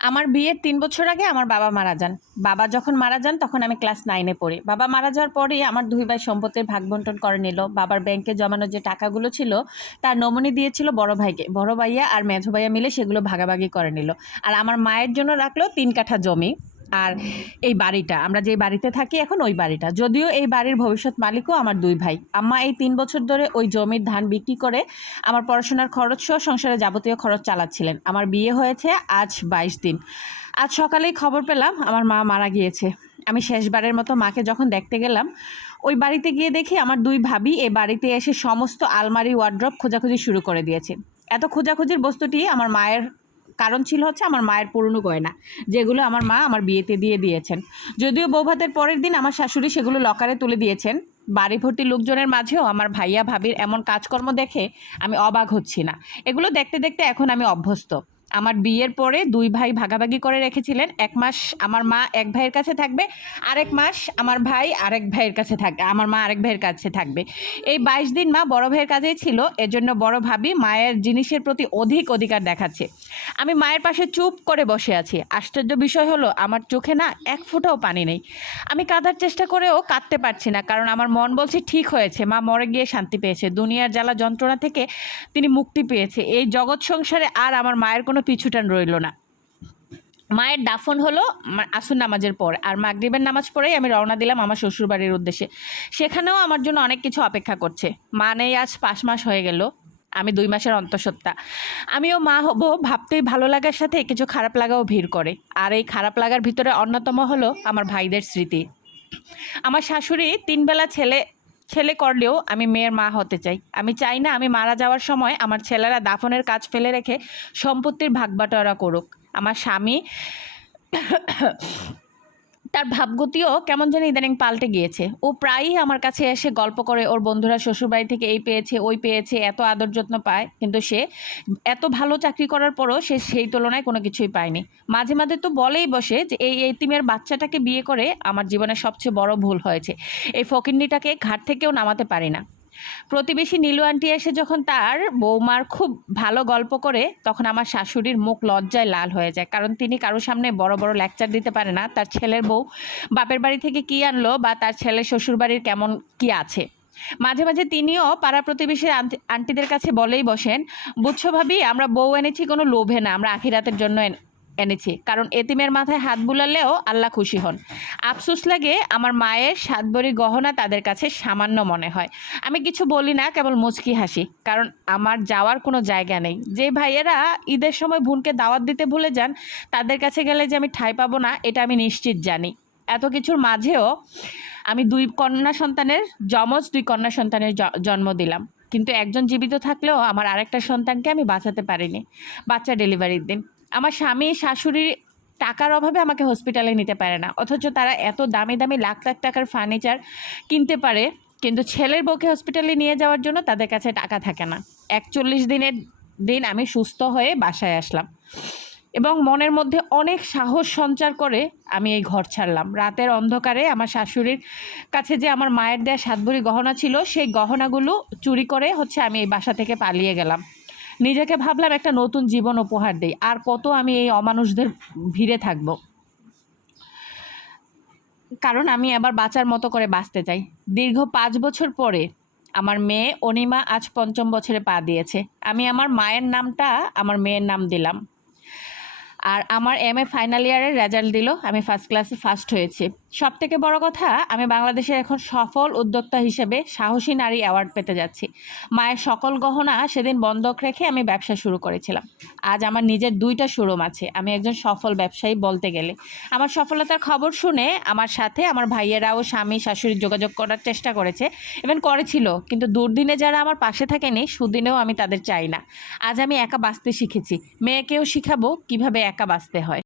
আমার বিয়ের তিন বছর আগে আমার বাবা মারা যান। বাবা যখন মারা যান, তখন আমি ক্লাস নাইনে পড়ি। বাবা মারা যাওয়ার পরেই আমার দুই ভাই সম্পত্তির ভাগ বন্টন করে নিল। বাবার ব্যাংকে জমানো যে টাকাগুলো ছিল, তার নমনি দিয়েছিল বড় ভাইকে। বড় ভাইয়া আর মেঝো ভাইয়া মিলে সেগুলো ভাগাভাগি করে নিল। আর আমার মায়ের জন্য রাখল তিন কাঠা জমি। আর এই বাড়িটা আমরা যে বাড়িতে থাকি এখন ওই বাড়িটা। যদিও এই বাড়ির ভবিষ্যৎ মালিকও আমার দুই ভাই। আম্মা এই তিন বছর ধরে ওই জমির ধান বিক্রি করে আমার পড়াশোনার খরচ সহ সংসারে যাবতীয় খরচ চালাচ্ছিলেন। আমার বিয়ে হয়েছে আজ বাইশ দিন। আজ সকালেই খবর পেলাম আমার মা মারা গিয়েছে। আমি শেষবারের মতো মাকে যখন দেখতে গেলাম ওই বাড়িতে গিয়ে দেখি আমার দুই ভাবি এই বাড়িতে এসে সমস্ত আলমারি ওয়ার্ড্রপ খোঁজাখুঁজি শুরু করে দিয়েছে। এত খোঁজাখুঁজির বস্তুটি আমার মায়ের কারণ ছিল হচ্ছে আমার মায়ের পুরনো গয়না, যেগুলো আমার মা আমার বিয়েতে দিয়ে দিয়েছেন। যদিও বৌভাতের পরের দিন আমার শাশুড়ি সেগুলো লকারে তুলে দিয়েছেন বাড়ি ভর্তি লোকজনের মাঝেও আমার ভাইয়া ভাবির এমন কাজকর্ম দেখে আমি অবাক হচ্ছি না। এগুলো দেখতে দেখতে এখন আমি অভ্যস্ত। আমার বিয়ের পরে দুই ভাই ভাগাভাগি করে রেখেছিলেন। এক মাস আমার মা এক ভাইয়ের কাছে থাকবে, আরেক মাস আমার ভাই আরেক ভাইয়ের কাছে থাকবে আমার মা আরেক ভাইয়ের কাছে থাকবে। এই বাইশ দিন মা বড় ভাইয়ের কাছেই ছিল, এজন্য বড় ভাবি মায়ের জিনিসের প্রতি অধিক অধিকার দেখাচ্ছে। আমি মায়ের পাশে চুপ করে বসে আছি। আশ্চর্য বিষয় হলো, আমার চোখে না এক ফোঁটাও পানি নেই। আমি কাঁদার চেষ্টা করেও কাঁদতে পারছি না, কারণ আমার মন বলছে, ঠিক হয়েছে, মা মরে গিয়ে শান্তি পেয়েছে। দুনিয়ার জ্বালা যন্ত্রণা থেকে তিনি মুক্তি পেয়েছে। এই জগৎ সংসারে আর আমার মায়ের কোনো পিছুটান রইল না। মায়ের দাফন হলো আসুন নামাজের পর, আর মাগরিবের নামাজ পড়েই আমি রওনা দিলাম আমার শ্বশুরবাড়ির উদ্দেশ্যে। সেখানেও আমার জন্য অনেক কিছু অপেক্ষা করছে। মা নেই, আজ পাঁচ মাস হয়ে গেল। আমি দুই মাসের অন্তঃসত্ত্বা। আমিও মা হব ভাবতেই ভালো লাগার সাথে কিছু খারাপ লাগাও ভিড় করে। আর এই খারাপ লাগার ভিতরে অন্যতম হলো আমার ভাইদের স্মৃতি। আমার শাশুড়ি তিনবেলা ছেলে ছেলে করলেও আমি মেয়ের মা হতে চাই। আমি চাই না আমি মারা যাওয়ার সময় আমার ছেলেরা দাফনের কাজ ফেলে রেখে সম্পত্তির ভাগ বাটোয়ারা করুক। আমার স্বামী তার ভাবগতিও কেমন যেন ইদানিং পাল্টে গিয়েছে। ও প্রায়ই আমার কাছে এসে গল্প করে, ওর বন্ধুরা শ্বশুরবাড়ি থেকে এই পেয়েছে, ওই পেয়েছে, এত আদর যত্ন পায়। কিন্তু সে এত ভালো চাকরি করার পরও সে সেই তুলনায় কোনো কিছুই পায়নি। মাঝে মাঝে তো বলেই বসে যে এই এতিমের বাচ্চাটাকে বিয়ে করে আমার জীবনের সবচেয়ে বড় ভুল হয়েছে। এই ফকিন্নিটাকে ঘাট থেকেও নামাতে পারি না। প্রতিবেশী নীলু আন্টি এসে যখন তার বৌমার খুব ভালো গল্প করে, তখন আমার শাশুড়ির মুখ লজ্জায় লাল হয়ে যায়। কারণ তিনি কারোর সামনে বড় বড় লেকচার দিতে পারে না। তার ছেলের বউ বাপের বাড়ি থেকে কী আনলো বা তার ছেলের শ্বশুরবাড়ির কেমন কি আছে? মাঝে মাঝে তিনিও পাড়া প্রতিবেশীর আন্টি- আন্টিদের কাছে বলেই বসেন, বুঝছ ভাবি, আমরা বউ এনেছি কোনো লোভে না। আমরা আখিরাতের জন্য এনেছি। কারণ এতিমের মাথায় হাত বুলালেও আল্লাহ খুশি হন। আফসোস লাগে আমার মায়ের সাতবরি গহনা তাদের কাছে সামান্য মনে হয়। আমি কিছু বলি না, কেবল মুচকি হাসি। কারণ আমার যাওয়ার কোনো জায়গা নেই। যে ভাইয়েরা ঈদের সময় বোনকে দাওয়াত দিতে ভুলে যান, তাদের কাছে গেলে যে আমি ঠাঁই পাবো না, এটা আমি নিশ্চিত জানি। এত কিছুর মাঝেও আমি দুই কন্যা সন্তানের যমজ, দুই কন্যা সন্তানের জন্ম দিলাম। কিন্তু একজন জীবিত থাকলেও আমার আরেকটা সন্তানকে আমি বাঁচাতে পারিনি। বাচ্চা ডেলিভারির দিন। আমার স্বামী শাশুড়ির টাকার অভাবে আমাকে হসপিটালে নিতে পারে না। অথচ তারা এত দামি দামি লাখ লাখ টাকার ফার্নিচার কিনতে পারে, কিন্তু ছেলের বউকে হসপিটালে নিয়ে যাওয়ার জন্য তাদের কাছে টাকা থাকে না। একচল্লিশ দিনের দিন আমি সুস্থ হয়ে বাসায় আসলাম এবং মনের মধ্যে অনেক সাহস সঞ্চার করে আমি এই ঘর ছাড়লাম। রাতের অন্ধকারে আমার শাশুড়ির কাছে যে আমার মায়ের দেয়া সাতভরি গহনা ছিল, সেই গহনাগুলো চুরি করে হচ্ছে আমি এই বাসা থেকে পালিয়ে গেলাম। নিজেকে ভাবলাম একটা নতুন জীবন উপহার দেই, আর কত আমি এই অমানুষদের ভিড়ে থাকব। কারণ আমি আবার বাঁচার মতো করে বাঁচতে চাই। দীর্ঘ পাঁচ বছর পরে আমার মেয়ে অনিমা আজ পঞ্চম বছরে পা দিয়েছে। আমি আমার মায়ের নামটা, আমার মেয়ের নাম দিলাম। আর আমার এম এ ফাইনাল ইয়ারের রেজাল্ট দিল, আমি ফার্স্ট ক্লাসে ফার্স্ট হয়েছি। সব থেকে বড় কথা, আমি বাংলাদেশের এখন সফল উদ্যোক্তা হিসেবে সাহসী নারী অ্যাওয়ার্ড পেতে যাচ্ছি। মায়ের সকল গহনা সেদিন বন্ধক রেখে আমি ব্যবসা শুরু করেছিলাম। আজ আমার নিজের দুইটা শোরুম আছে, আমি একজন সফল ব্যবসায়ী বলতে গেলে। আমার সফলতার খবর শুনে আমার সাথে আমার ভাইয়েরাও স্বামী, শাশুড়ি যোগাযোগ করার চেষ্টা করেছে। ইভেন করেছিল, কিন্তু দুর্দিনে যারা আমার পাশে থাকেনি, সুদিনেও আমি তাদের চাই না। আজ আমি একা বাঁচতে শিখেছি। মেয়েকেও শিখাবো কীভাবে একা বাঁচতে হয়।